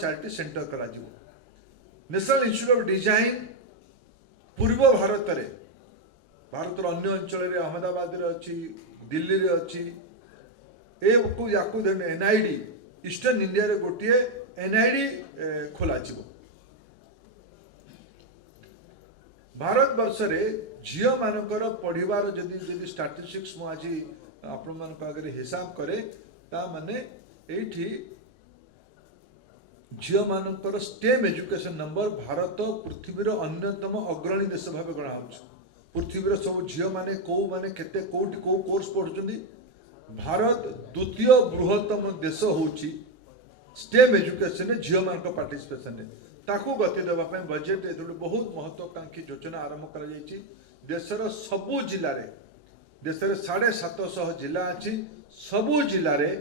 Charity centre करा national institute of design पूर्व भारत रे भारत अन्य अंचल अहमदाबाद रे अच्छी दिल्ली रे अच्छी एनआईडी ईस्टर्न इंडिया रे गोटे एनआईडी खोला भारत वर्ष रे झील मानकर पढ़ार जदि स्टाटिस्टिक्स मु आज आपण मान आगे हिसाब करे ता माने एठी झील मानकर स्टेम एजुकेशन नंबर भारत पृथ्वीर अन्यतम अग्रणी देश भाव गणा पृथ्वीर सब झील माने माने केते कोठी को कोर्स पढ़ुचंदी भारत द्वितीय बृहत्तम देश होची स्टेम एजुकेशन झील मान पार्टिसिपेशन ताकू गति देवा बजेट ए बहुत महत्वाकांक्षी योजना आरंभ कर देशर सबु जिले में देश 750 जिला अच्छी सबु जिले में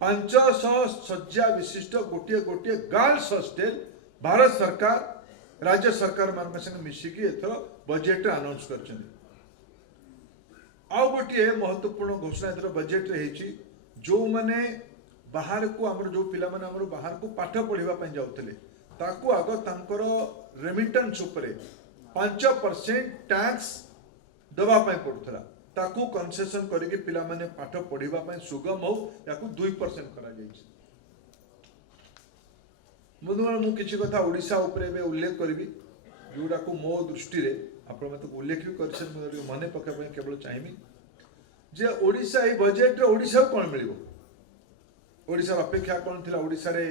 500 शज्या विशिष्ट गोटे गोटे गर्ल्स हॉस्टेल भारत सरकार राज्य सरकार मान संगे मिसिकी एथर बजेट अनाउंस कर गोटे महत्वपूर्ण घोषणा एथर बजेट रे जो माने बाहर को आम जो पिला माने आम बाहर को पाठ पढ़ाई जाऊे ताकू आग तांकर रेमिटेंस उपरे 5% टैक्स दवापाई पड़ुला ताकू कन्सेसन करके पिला माने पाठ पढ़ाई सुगम हो याकू 2% करा जायछि। बंधुगण मु किछि कथा ओडिशा उपरे उल्लेख करी जोड़ा को मो दृष्टि रे आपण मते उल्लेख भी कर मने पकाई केवल चाहिए जे ओडिशा ए बजेट रे ओडिशा कोन मिलिबो ओडिशा अपेक्षा कोन थिला ओडिशा रे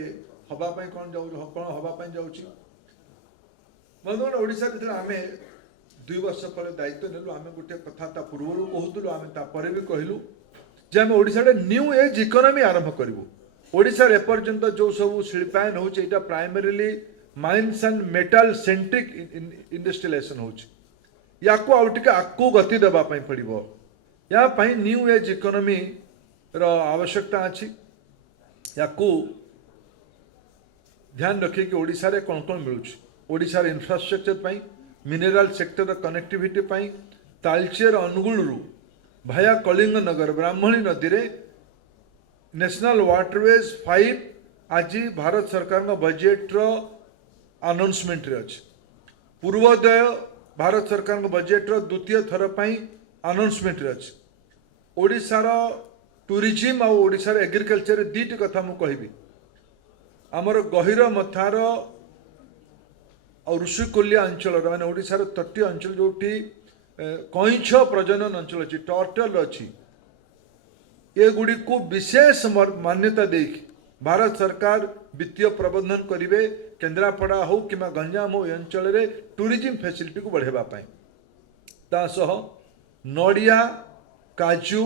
हवापाई कौन जाऊ कौन हवापाई जाऊँगी बंधुगण ओडिशा आमे 2 वर्ष पर दायित्व नेलु आमे गोटे कथा पूर्व कहूलु आमे तापर भी कहलु जे आमे ओडिशा न्यू एज इकोनॉमी आरंभ करूँ ओडिशा एपर्यंत जो सब शिल्पायन होता primarily mines and metal centric industrialisation होको आगू गति देवाई पड़ो या न्यू एज इकोनॉमी रो आवश्यकता अच्छी या ध्यान रखिए कि ओडिशा रे कौन कौन मिलूँ ओडिशा रे इंफ्रास्ट्रक्चर पाई मिनेराल सेक्टर कनेक्टिविटी पाई तालचेर अनुगुल भाया कलिंग नगर ब्राह्मणी नदी रे नेशनल वाटरवेज 5 आज भारत सरकार बजेट रो अनाउंसमेंट रे अछि पूर्वोदय भारत सरकार बजेट रो द्वितीय थर पाई अनाउंसमेंट रे अछि ओडिशा रो टूरिज्म और ओडिशा रे एग्रीकल्चर रे दीटी कथा मु कहबी आमर गहिर मथार और ऋषिकोलिया अंचल माने ओडिशार तटीय अंचल जोटी कईछ प्रजनन अंचल अच्छी टर्टल अच्छी ये गुड़ी को विशेष मान्यता दे भारत सरकार वित्तीय प्रबंधन करेंगे केन्द्रापड़ा हो कि गंजाम हो अंचल रे टूरिज्म फैसिलिटी को बढ़ावाई तासह नड़िया काजू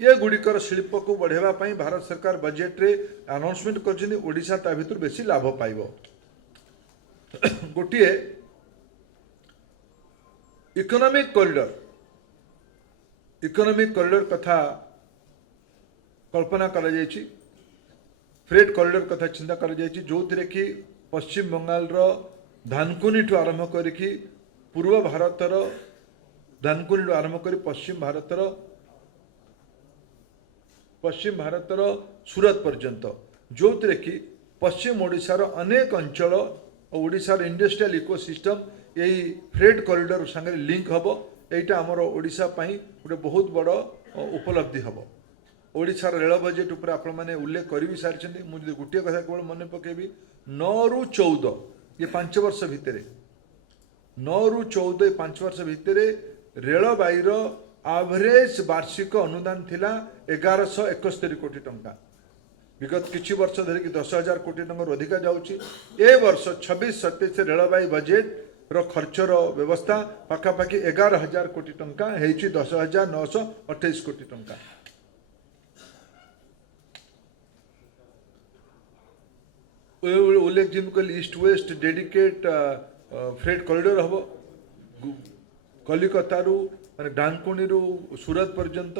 ये गुड़िकर शिल्प को बढ़ावाई भारत सरकार बजेट रे अनाउंसमेंट कर ता भीतर बेसी लाभ पाइब गोटे इकोनॉमिक कॉरिडोर कथा कल्पना करा जायछि फ्रेट कॉरिडोर कथा चिंता करा जायछि जो थिरे कि पश्चिम बंगाल रो धानकुनी ठू आरंभ करिकि पूर्व भारतर धानकुनी आरंभ करी पश्चिम भारतर सूरत पर्यंत जो थे कि पश्चिम ओडिशार अनेक अंचल और ओडिशार इंडस्ट्रियल इकोसिस्टम यही फ्रेट कॉरिडोर संगे लिंक हम यहाँ आमर ओडिशा पई गोटे बहुत बड़ उपलब्धि हम ओडिशार रेल बजेट उपर आपण मैंने उल्लेख कर भी सारी मुझे गोटे कथा केवल मन पकेबी 9 ରୁ 14 ये 5 वर्ष भितर 9 ରୁ 14 5 वर्ष भितर रेलबाईर एवरेज वार्षिक अनुदान थिला 1171 कोटी टंका विगत किछि वर्ष धरिकी 10,000 कोटी टंका अधिका जाउची ए वर्ष 26-27 रेलबाई बजेट रो खर्चर व्यवस्था पाखापाखि 11,000 कोटी टंका हेछि 10,928 कोटी टंका उल्लेख जिन कल east west dedicate freight corridor हम कलिकता माने डानकुनी सूरत पर्यंत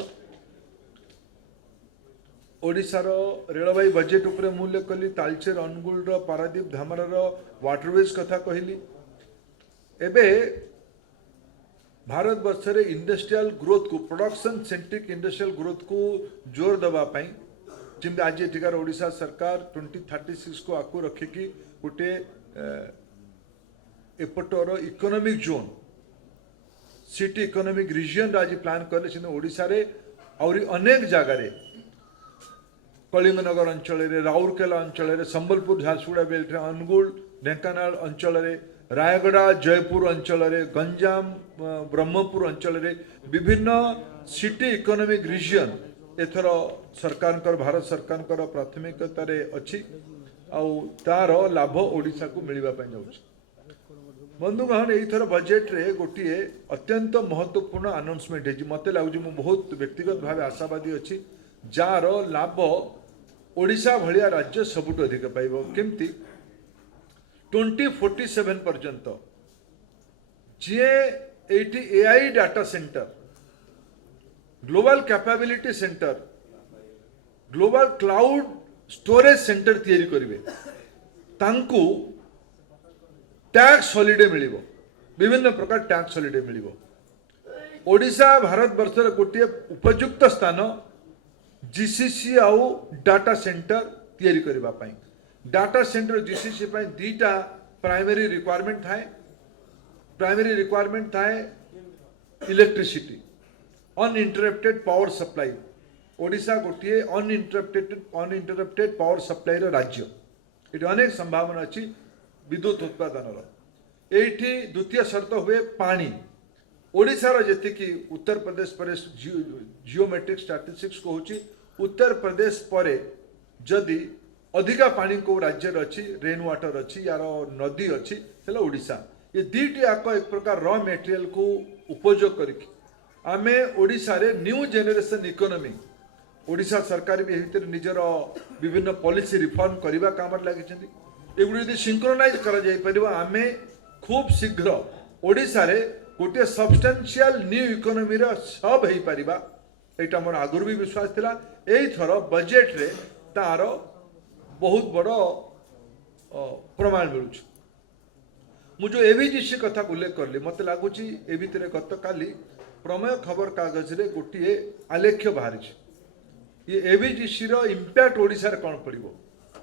ओडिशार रेलबाई बजेट उपरे मु उल्लेख कली तालचेर अनुगुल पारादीप धामरार वाटरवेज कथा कहली एबे भारत वर्ष रे इंडस्ट्रियल ग्रोथ को प्रोडक्शन सेंट्रिक इंडस्ट्रियल ग्रोथ को जोर दबा पाई जमी आज एठिकार ओडिशा सरकार 2036 को आकु रखिकी गोटे एपटर economic zone city economic region आज प्लान कले से ओडिशा रे आउरी अनेक जगार कलिंगनगर अंचल राउरकेला अंचल संबलपुर झारसुगुड़ा बेल्ट अनुगुल ढेंकानाल अंचल रायगड़ा जयपुर अंचल गंजाम ब्रह्मपुर अंचल विभिन्न सिटी इकोनॉमिक रिजन एथर सरकार भारत सरकार प्राथमिकता अच्छी तार लाभ ओडिशा को मिलवा जाऊँ बंधुगण यथर बजेट रे गोटे अत्यंत महत्वपूर्ण अनाउंसमेंट है मत लगुच बहुत व्यक्तिगत भाव आशावादी अच्छी जार लाभ ओडिशा भलिया राज्य सबुठ अधिक पाइब केमती 2047 पर्यंत जी eighty AI data centre global capability centre global cloud storage centre तैयारी करिवे तांकु टैक्स हॉलिडे मिलिबो विभिन्न प्रकार टैक्स हॉलिडे मिलिबो ओडिशा भारत वर्षर गोटे उपयुक्त स्थान जीसीसी आउ डाटा सेंटर तैयारी करबा पई डाटा सेंटर जीसीसी पई दीटा प्राइमरी रिक्वायरमेंट थाए electricity uninterrupted power supply Odisha गोटे अनइंटरप्टेड पावर सप्लाई राज्य ये अनेक संभावना अच्छी विद्युत उत्पादन एठी द्वितीय शर्त हुए पानी ओडिशार जेतिकी उत्तर प्रदेश पर जियोमेट्रिक स्टैटिस्टिक्स कहूँ उत्तर प्रदेश पर जदि अधिका पानी को राज्य अच्छी रेन वाटर अच्छी यार नदी अच्छी है ओडिशा ये दीटी आक एक प्रकार रॉ मेटेरियल को उपयोग करके आमे ओडिशा रे न्यू जेनरेशन इकोनॉमी ओडिशा सरकार भी भीतर निजर विभिन्न पॉलिसी रिफॉर्म करने काम लगी एगुड़ी सिंक्रोनाइज करा जाई परिबा आमे खूब शीघ्र ओडिशा रे गोटे सब्सटेंशियल न्यू इकोनॉमी रो सब हेई परिबा एटा मोर आगुर भी विश्वास थिला एई थर बजेट रे तार बहुत बड़ प्रमाण मिलुछ मु जो एवीजीसी कथा उल्लेख करली मते लागुची ए भितरे गत काली प्रमेय खबर कागज रे गोटे आलेख्य बाहरी ये एवीजीसी रो इंपैक्ट ओडिशा रे कोन पड़िबो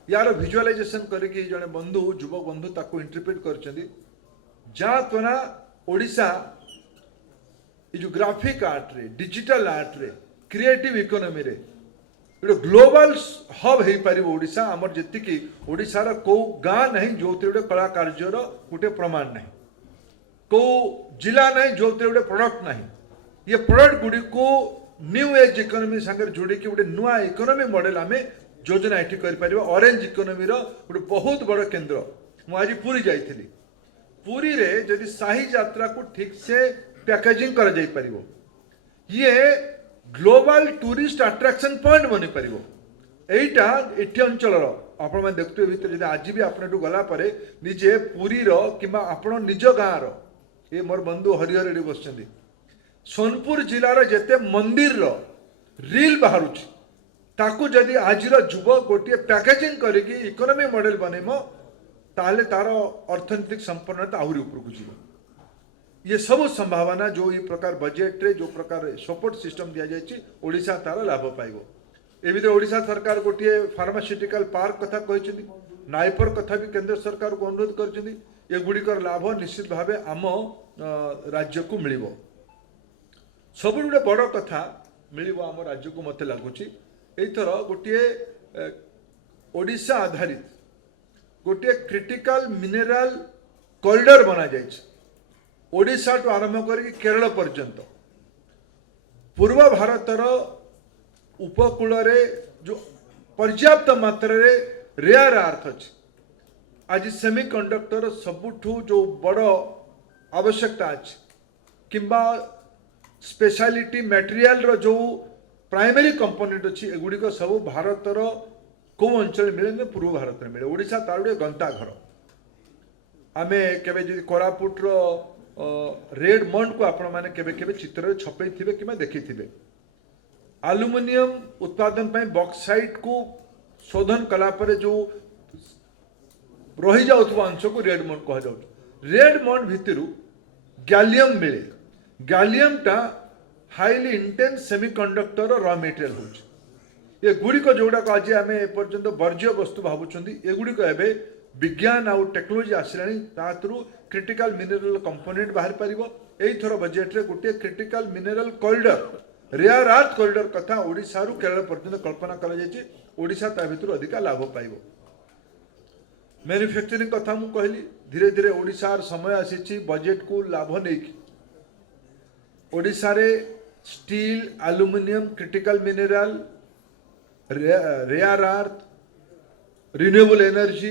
यार विजुअलाइजेशन करके जने बंधु युवक बंधु ताको इंटरप्रेट करछंदी जा तोना ओडिशा ये जो ग्राफिक आर्ट रे डिजिटल आर्ट रे क्रिएटिव इकोनॉमी रे ये ग्लोबल हब हो पार ओडिशा आमर जी ओडिशार को गाँ नहीं जो कला कार्य गोटे प्रमाण नहीं कौ जिला नहीं जो गोटे प्रोडक्ट नहीं ये प्रोडक्ट गुड़ी को न्यू एज इकोनॉमी सागर जोड़ी गोटे नुआ इकोनॉमी मॉडल आम योजना ये कर ऑरेंज इकोनॉमी गोटे बहुत बड़ केंद्र मुझे पुरी जाइली पुरी रे जदि शाही यात्रा को ठीक से पैकेजिंग कर जाई परिवो ये ग्लोबल टूरिस्ट अट्रैक्शन पॉइंट बनी पारिबो एटा एठी अंचल आपण माने देखते भीतर जदि आज भी आपण गला परे निजे पुरी रो किबा आपण निज गाँ रो ये मोर बंधु हरिहर रेडी बसचंदी सोनपुर जिलार जेते मंदिर रो रील बाहरुची ताकू जदि आज युवक गोटे पैकेजिंग करके इकोनॉमी मॉडल बनेमो ताले तार अर्थनैतिक संपन्नता आहुरी ऊपर को जीवो ये सब संभावना जो ये प्रकार बजेट रे जो प्रकार सपोर्ट सिस्टम दिया जाए ओडिशा तार लाभ पाइबो ए भितर ओडिशा सरकार गोटे फार्मास्यूटिकल पार्क कथा कहछिन नाइपर कथा भी केंद्र सरकार को अनुरोध करछिन ये गुड़िकर लाभ निश्चित भावे आम राज्य को मिलिबो सब गोटे बड़ कथा मिलिबो आम राज्य को मते लागुची एथर गोटे ओडिशा आधारित गोटे क्रिटिकल मिनरल कॉरिडोर बना जाए ओडिशा टू आरंभ कर केरल पर्यंत पूर्व भारतर उपकूल रे जो पर्याप्त मात्रा रे रेयर अर्थ अच्छे आज सेमीकंडक्टर सबुठू जो बड़ आवश्यकता अच्छे किंबा स्पेशलिटी मटेरियल रो जो प्राइमरी कंपोनेंट अच्छी एगुड़िक सब भारतर कौ अंचल मिले पूर्व भारत में मिले ओडिशा तार गोटे गंता घर आमे केबे जदि कोरापुट रो रेड मॉन्ट को आपण माने केबे केबे चित्र छपई थिबे किमा देखि थिबे एल्युमिनियम उत्पादन पय बॉक्साइट को शोधन कला पर जो रही जाउथबा अंश को रेड मॉन्ट कह जाउ रेड मॉन्ट भितरु गैलियम मिले गैलियम टा highly intense semiconductor raw material होछ ये गुड़िक जोड़ाक आज आम एपर्यंत वर्ज्य वस्तु भावुं एगुड़िक एवं विज्ञान आउ टेक्नोलोजी आसला थ्रू क्रिटिकल मिनरल कंपोनेंट बाहर पार यही बजेट रे गोटे critical mineral corridor rare earth corridor कथा ओडिशा रु केरल पर्यंत कल्पना करा ता भितर अधिक लाभ पाइब मैन्युफैक्चरिंग कथा मु कहली धीरे धीरे ओडिशार समय आसी बजेट को लाभ नहीं ओडिशा रे steel aluminium critical mineral rare earth renewable energy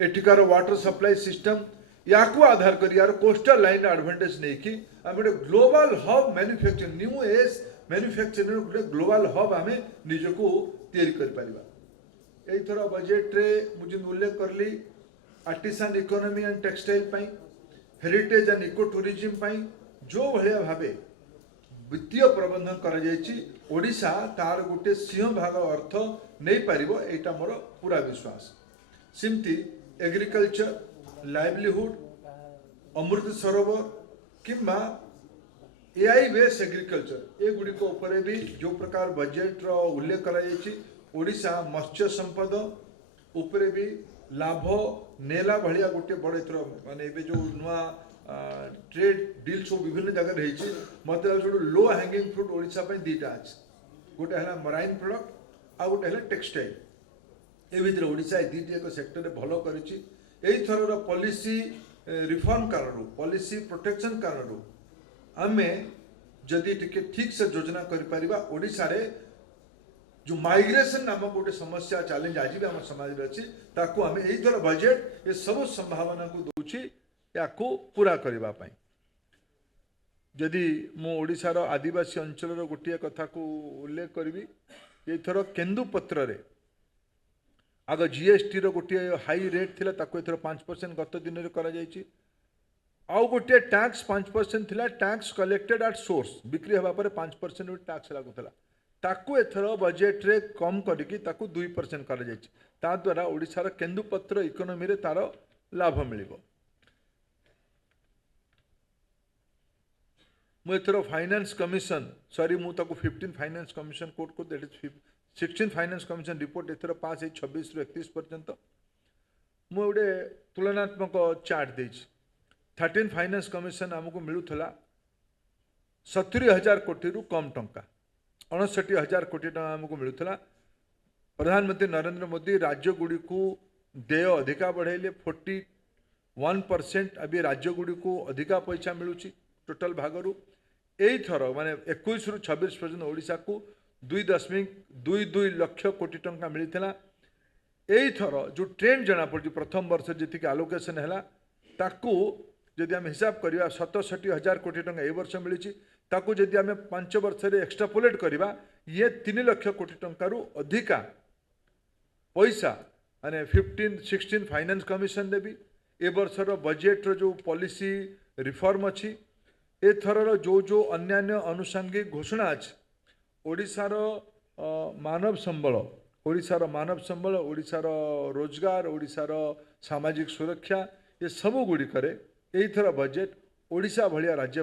एठिकार वाटर सप्लाई सिस्टम या आधार कर यार कोस्टल लाइन एडवांटेज नहीं कि आम गोटे global hub manufacturing new age manufacturing गोटे ग्लोबल हब आम निजको तैयारी कर परिबा एथर बजेट रे मुझे उल्लेख करली आर्टिसान इकोनॉमी एंड टेक्सटाइल पाई हेरिटेज एंड इको टूरिज्म पाई जो भलिया भाबे वित्तीय प्रबंधन करा जायछि ओडिशा तार गोटे सिंह भाग अर्थ नहीं पारिबो एटा मोर पूरा विश्वास सिमती एग्रीकल्चर लाइवलीहुड अमृत सरोवर किंबा एआई बेस एग्रीकल्चर ए गुडी को ऊपर भी जो प्रकार बजेट रो उल्लेख करा जायछि ओडिशा मत्स्य संपद ऊपर भी लाभ नेला भलिया गोटे बड़े थर माने एबे जो नुआ ट्रेड डील सब विभिन्न जगह रही मत लो हैंगिंग फ्रूट ओडिशा पे दीटा अच्छे गोटे है मराइन प्रोडक्ट आ गोटे है टेक्सटाइल ए भितर ओडिशा दीटी एक सेक्टर भल कर पॉलिसी रिफॉर्म कारण पॉलिसी प्रोटेक्शन कारण आमे जदि ठीक से योजना कर ओडिशा रे जो माइग्रेशन नामक गोटे समस्या चैलेंज आज भी आम समाज में अच्छी ताकू आम यही थर बजेट ये सब संभावना को दूची या पूरा करने जदि मु ओडिशार आदिवासी अंचल गोटे कथा को उल्लेख करी ये थर केन्दुपत्र रे आग जीएसटी रो गोटे हाई रेट थिला ताको एथर 5% गत दिन रे करा जायछि आउ गोटे टैक्स 5% थिला टैक्स कलेक्टेड एट सोर्स बिक्री हवा पर 5% टैक्स लागुथला ताकू एथर बजेट रे कम करिकि ताकू 2% करा जायछि ता द्वारा ओडिशार केन्दुपत्र इकोनॉमी रे तार लाभ मिलिबो मु एथर फाइनेंस कमिशन सॉरी मु ताकू 15 फाइनेंस कमिशन कोड को that is 16 finance commission report एथर पास 26 रु 31 पर्यंत मु गोटे तुलनात्मक चार्ट देछि 13 फाइनेंस कमिशन आमको मिलुथला 70,000 कोटी रु कम टंका 59,000 कोटी टंका आमको मिलुथला प्रधानमंत्री नरेंद्र मोदी राज्य गुड़ी को देय अधिका बढ़ाइले 41% अभी राज्य गुड़ी को अधिका पैसा मिलुची टोटल भागरू यही थर माने 21 रु 26 पर्यंत ओडिशा को 2.22 लक्ष कोटी टंका मिलता यही थर जो ट्रेंड जना पड़ी प्रथम वर्ष जी आलोकेशन है ताकू जदि आम हिसाब करवा 67,000 कोटी टंका ए वर्ष मिली ताकू जदि आम 5 वर्ष एक्सट्रापोलेट करवा ये 3 लक्ष कोटी टंका अधिका पैसा माने 16 फाइनेंस कमिशन देवी ए वर्षर बजेट रो जो पॉलिसी रिफॉर्म अच्छी एथर जो अन्यान्य आनुषंगिक घोषणा अच्छी ओडिशार मानव संबल ओडिशार रोजगार ओडिशार सामाजिक सुरक्षा ये सब गुड़िकर यही थर बजेट ओडिशा भलिया राज्य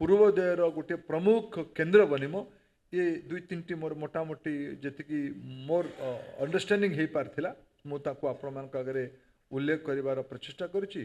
पूर्वोदयर गोटे प्रमुख केन्द्र बनम ये 2-3 मोर मोटामोटी जी मोर अंडरस्टैंडिंग हो पार्थिला मु ताको आपण मान आगे उल्लेख करिवार प्रचेष्टा करुछि।